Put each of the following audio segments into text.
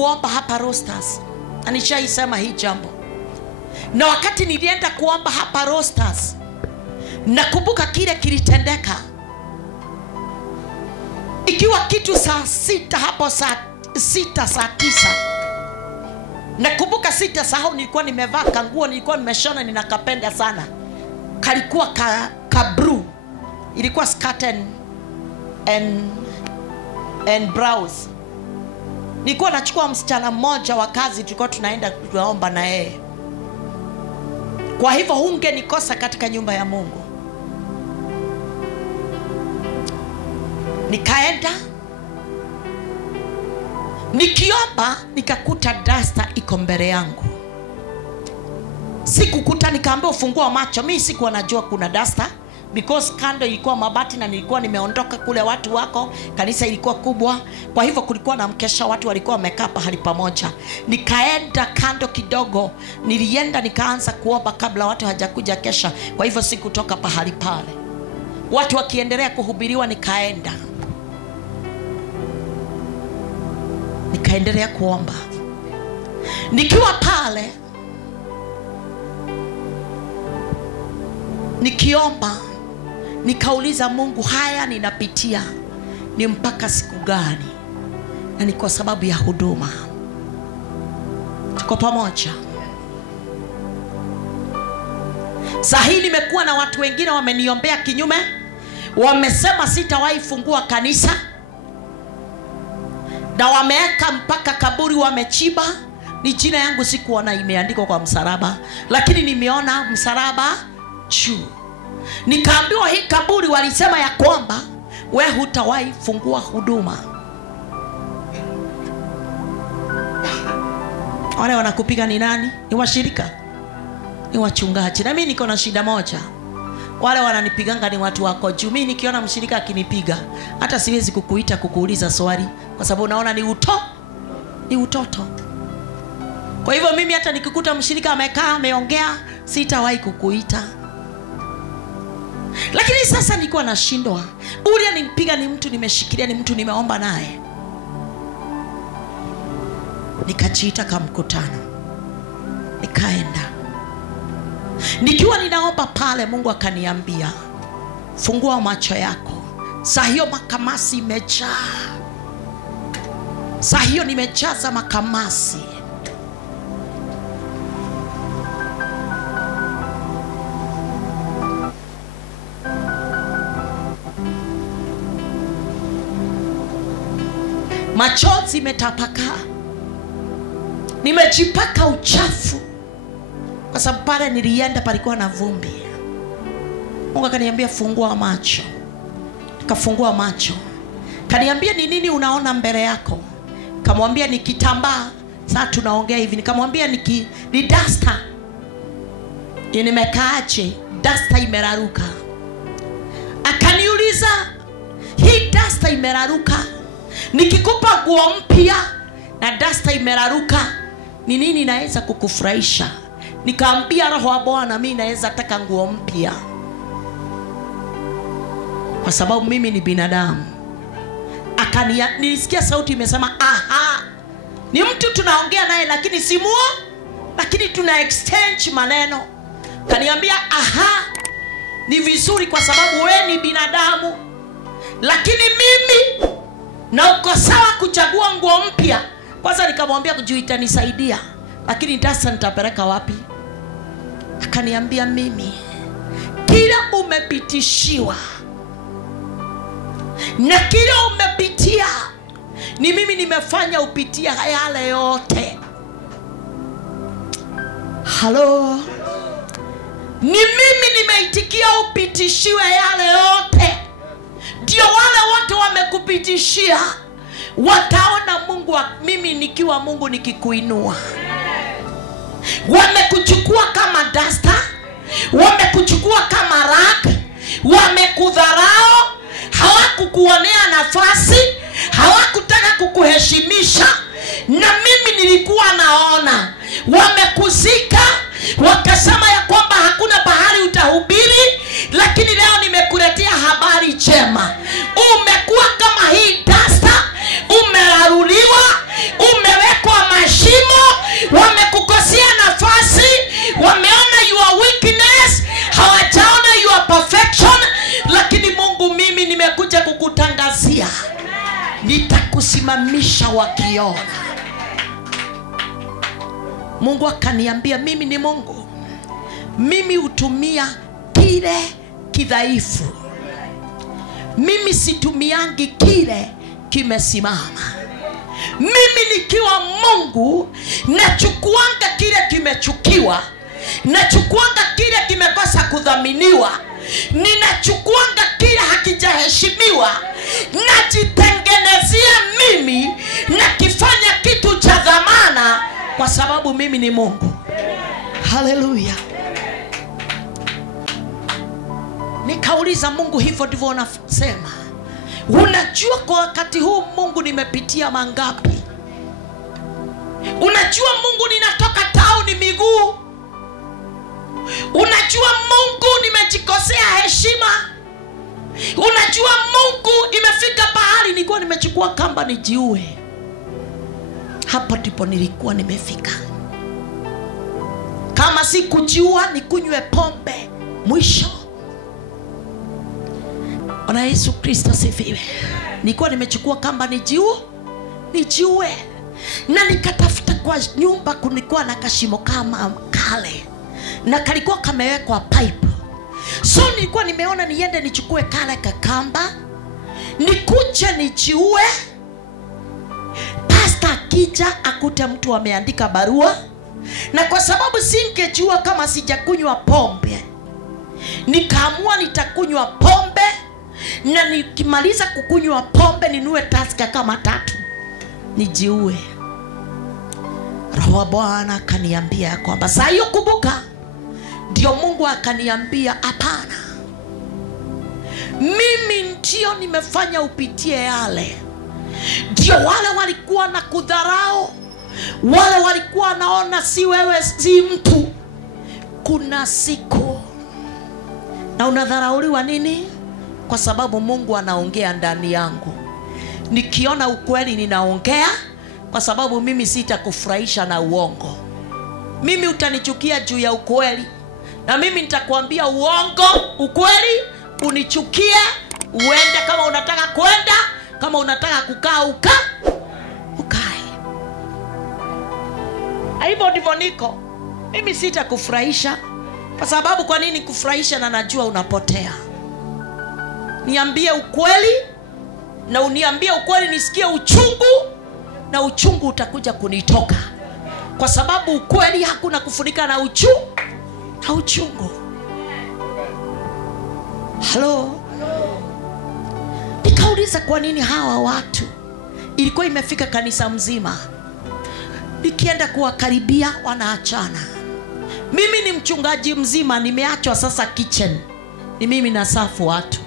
kuomba hapa Rosters. Anishaisema hii jambo. Na wakati nilienda kuomba hapa Rosters, nakumbuka kile kilitendeka. Ikiwa kitu saa 6 hapo saa 6 saa 9. Nakumbuka 6 sahau nilikuwa nimevaa kanguo nilikuwa nimeshona ninakapenda sana. Kalikuwa kabru. Ilikuwa skirt and blouse. Nilikuwa nachukua msichana mmoja wa kazi tulikuwa tunaenda kuomba na yeye. Kwa hivyo hungenikosa katika nyumba ya Mungu. Nikaenda nikiomba nikakuta duster iko mbele yangu. Sikukuta, nikaambia ufungua macho. Mimi sikuwa najua kuna duster because kando ilikuwa mabati na nilikuwa nimeondoka kule watu wako, kanisa ilikuwa kubwa. Kwa hivyo kulikuwa na mkesha, watu walikuwa wamekaa pahali pamoja. Nikaenda kando kidogo, nilienda nikaanza kuomba kabla watu hajakuja kesha. Kwa hivyo sikutoka pahali pale. Watu wakiendelea kuhubiriwa nikaendelea kuomba. Nikiwa pale nikiomba, nikauliza Mungu, haya ninapitia ni mpaka siku gani? Na ni kwa sababu ya huduma. Tuko pamoja. Sahi nimekuwa na watu wengine wameniombea kinyume. Wamesema sitawahi fungua kanisa. Na wameweka mpaka kaburi wamechiba. Ni jina yangu sikuona imeandikwa kwa msalaba, lakini nimeona msalaba juu. Nikaambiwa hii kaburi walisema ya kwamba wewe hutawahi fungua huduma. Wale wanakupiga ni nani? Ni washirika, ni wachungaji. Na mimi niko na shida moja. Wale wananipiganga ni watu wako juu. Mimi nikiona mshirika akinipiga, hata siwezi kukuita kukuuliza swali kwa sababu naona ni utoto. Kwa hivyo mimi hata nikikuta mshirika amekaa ameongea, sitawahi kukuita. Lakini sasa nilikuwa nashindwa. Ule nimpiga ni mtu nimeshikilia, ni mtu nimeomba naye. Nikajiita kama mkutano. Nikaenda. Nikiwa ninaomba pale, Mungu akaniambia, fungua macho yako. Saa hiyo makamasi imejaa. Saa hiyo nimejaza makamasi. Machozi imetapakaa. Nimejipaka uchafu. Kwa sababu pale nilienda palikuwa na vumbi. Mungu akaniambia fungua macho. Nikafungua macho. Kaniambia ni nini unaona mbele yako? Kamwambia ni kitambaa. Sasa tunaongea hivi. Nikamwambia ni duster. Nimekaaje? Duster imeraruka. Akaniuliza, hii duster imeraruka, nikikupa nguo mpya na duster imeraruka, ni nini naweza kukufurahisha? Nikaambia Roho wa Bwana, mimi naweza taka nguo mpya. Kwa sababu mimi ni binadamu. Nilisikia sauti imesema, aha. Ni mtu tunaongea naye lakini lakini tuna exchange maneno. Kaniambia, aha. Ni vizuri kwa sababu wewe ni binadamu. Lakini mimi na uko sawa kuchagua nguo mpya. Kwanza nikamwambia kujua itanisaidia, lakini sasa nitapeleka wapi? Akaniambia, mimi kila umepitishiwa na kila umepitia ni mimi nimefanya upitia yale yote. Halo. Ni mimi nimeitikia upitishiwe yale yote. Ndio wale watu wamekupitishia wataona Mungu mimi nikiwa Mungu nikikuinua. Wamekuchukua kama duster, wamekuchukua kama rag, wamekudharau, hawakukuonea nafasi, hawakutaka kukuheshimisha. Na mimi nilikuwa naona wamekuzika, wakasema ya kwamba hakuna pahali utahubiri. Lakini leo nimekuletea habari njema. Umekuwa kama hii duster, umeraruliwa, umewekwa nitakupatia, nitakusimamisha wakiona. Mungu akaniambia mimi ni Mungu, mimi hutumia kile kidhaifu, mimi situmiangi kile kimesimama. Mimi nikiwa Mungu nachukuanga kile kimechukiwa, nachukuanga kile kimekosa kudhaminiwa, ninachukuanga kile hakijaheshimiwa, najitengenezea mimi na kifanya kitu cha dhamana, kwa sababu mimi ni Mungu. Haleluya. Nikauliza Mungu, hivyo ndivyo unasema? Unajua kwa wakati huu Mungu nimepitia mangapi? Unajua Mungu ninatoka town miguu? Unajua Mungu nimejikosea heshima? Unajua Mungu imefika pahali nilikuwa nimechukua kamba nijiue. Hapo ndipo nilikuwa nimefika. Kama si kujiua nikunywe pombe mwisho. Bwana Yesu Kristo sifiwe. Nilikuwa nimechukua kamba nijiue. Na nikatafuta kwa nyumba, kulikuwa na kashimo kama kale na kalikuwa kamewekwa pipe. So nilikuwa nimeona niende nichukue kale kakamba, nikuje nijiue. Pastor akija akute mtu ameandika barua, na kwa sababu singejua kama sijakunywa pombe, nikaamua nitakunywa pombe, na nikimaliza kukunywa pombe ninue taska kama 3 nijiue. Roho wa Bwana akaniambia kwamba saa hiyo kumbuka, ndio Mungu akaniambia hapana, mimi ndio nimefanya upitie yale. Ndio wale walikuwa na kudharau, wale walikuwa naona si wewe si mtu, kuna siku na unadharauliwa nini? Kwa sababu Mungu anaongea ndani yangu. Nikiona ukweli ninaongea, kwa sababu mimi sitakufurahisha na uongo. Mimi utanichukia juu ya ukweli, na mimi nitakwambia uongo, ukweli unichukie, uende kama unataka kwenda, kama unataka kukaa ukae. Hivyo ndivyo niko. Mimi sitakufurahisha, kwa sababu kwa nini kufurahisha na najua unapotea? Niambie ukweli, na uniambie ukweli nisikie uchungu, na uchungu utakuja kunitoka, kwa sababu ukweli hakuna kufunika na uchungu. Halo. Nikauliza kwa nini hawa watu, ilikuwa imefika kanisa mzima, nikienda kuwakaribia wanaachana. Mimi ni mchungaji mzima, nimeachwa sasa kitchen, ni mimi na safu watu.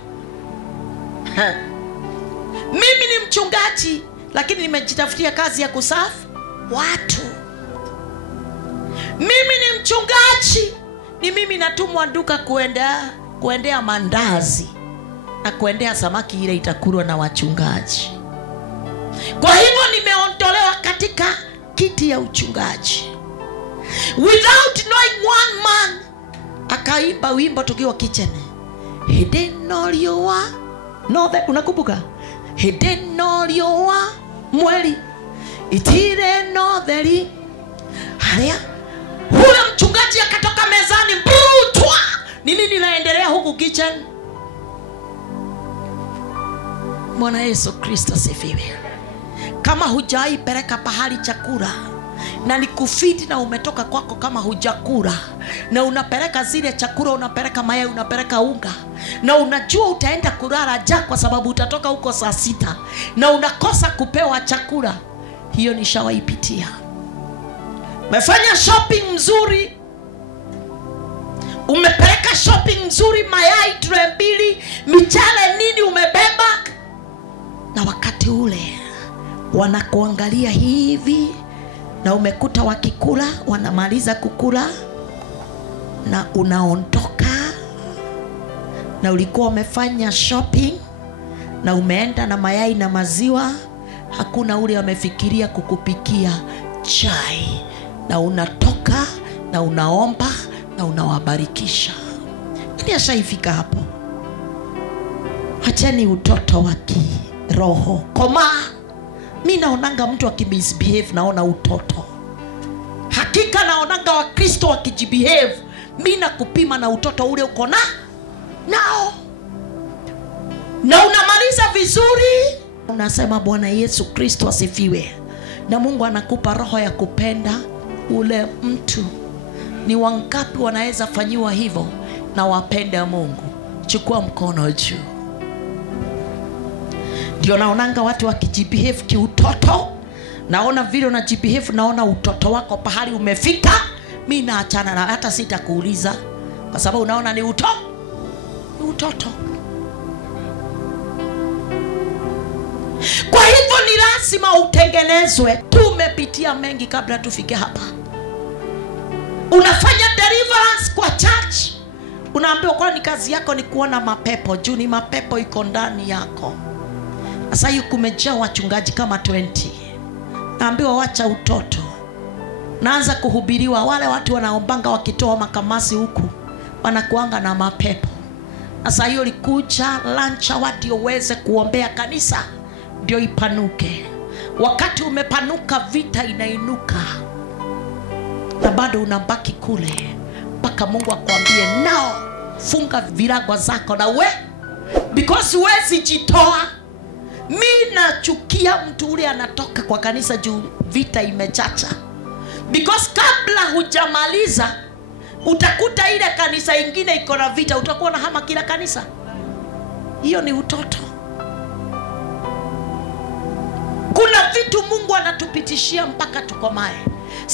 Mimi ni mchungaji, lakini nimejitafutia kazi ya kusafu watu. Mimi ni mchungaji, ni mimi natumwa duka kuendea mandazi na kuendea samaki ile itakulwa na wachungaji. Kwa hivyo nimeondolewa katika kiti ya uchungaji. Without knowing, one man akaimba wimbo tukiwa kitchen. He didn't know you are no that, unakumbuka? He didn't know you are mweli, itire no theri. Haya, huyo mchungaji akatoka mezani, brutwa. Nini ninaendelea huku kitchen? Bwana Yesu Kristo sifiwe. Kama hujai peleka pahali chakula na nikufiti na umetoka kwako kama hujakula, na unapeleka zile chakula, unapeleka mayai, unapeleka unga, na unajua utaenda kulala njaa kwa sababu utatoka huko saa 6, na unakosa kupewa chakula, hiyo nishawaipitia. Umefanya shopping mzuri, umepeleka shopping mzuri, mayai tray 2, michele nini umebeba, na wakati ule wanakuangalia hivi, na umekuta wakikula, wanamaliza kukula na unaondoka, na ulikuwa umefanya shopping na umeenda na mayai na maziwa, hakuna ule amefikiria kukupikia chai, na unatoka na unaomba na unawabarikisha. Nini ashaifika hapo? Acheni utoto wa roho. Komaa. Mimi naonanga mtu akimisbehave naona utoto. Hakika naonanga Wakristo wakijibehave, mimi nakupima na utoto ule uko nao. Na unamaliza vizuri, unasema Bwana Yesu Kristo asifiwe. Na Mungu anakupa roho ya kupenda ule mtu. Ni wangapi wanaweza fanyiwa hivyo na wapende Mungu? Chukua mkono juu. Ndio naonanga watu wakijibehave kiutoto. Naona vile unajibehave, naona utoto wako pahali umefika. Mimi naachana na hata sitakuuliza kwa sababu unaona ni utoto. Kwa hivyo ni lazima utengenezwe. Tumepitia mengi kabla tufike hapa. Unafanya deliverance kwa church, unaambiwa kwa ni kazi yako ni kuona mapepo. Juu ni mapepo iko ndani yako. Sasa hiyo kumejaa wachungaji kama 20. Naambiwa wacha utoto. Naanza kuhubiriwa, wale watu wanaombanga wakitoa makamasi huku wanakuanga na mapepo. Sasa hiyo likuja lunch wadi uweze kuombea kanisa ndio ipanuke. Wakati umepanuka vita inainuka. Na bado unabaki kule mpaka Mungu akwambie nao funga virago zako na because huwezi jitoa. Mimi nachukia mtu ule anatoka kwa kanisa juu vita imechacha. Because kabla hujamaliza utakuta ile kanisa ingine iko na vita, utakuwa na hama kila kanisa. Hiyo ni utoto. Kuna vitu Mungu anatupitishia mpaka tukomae.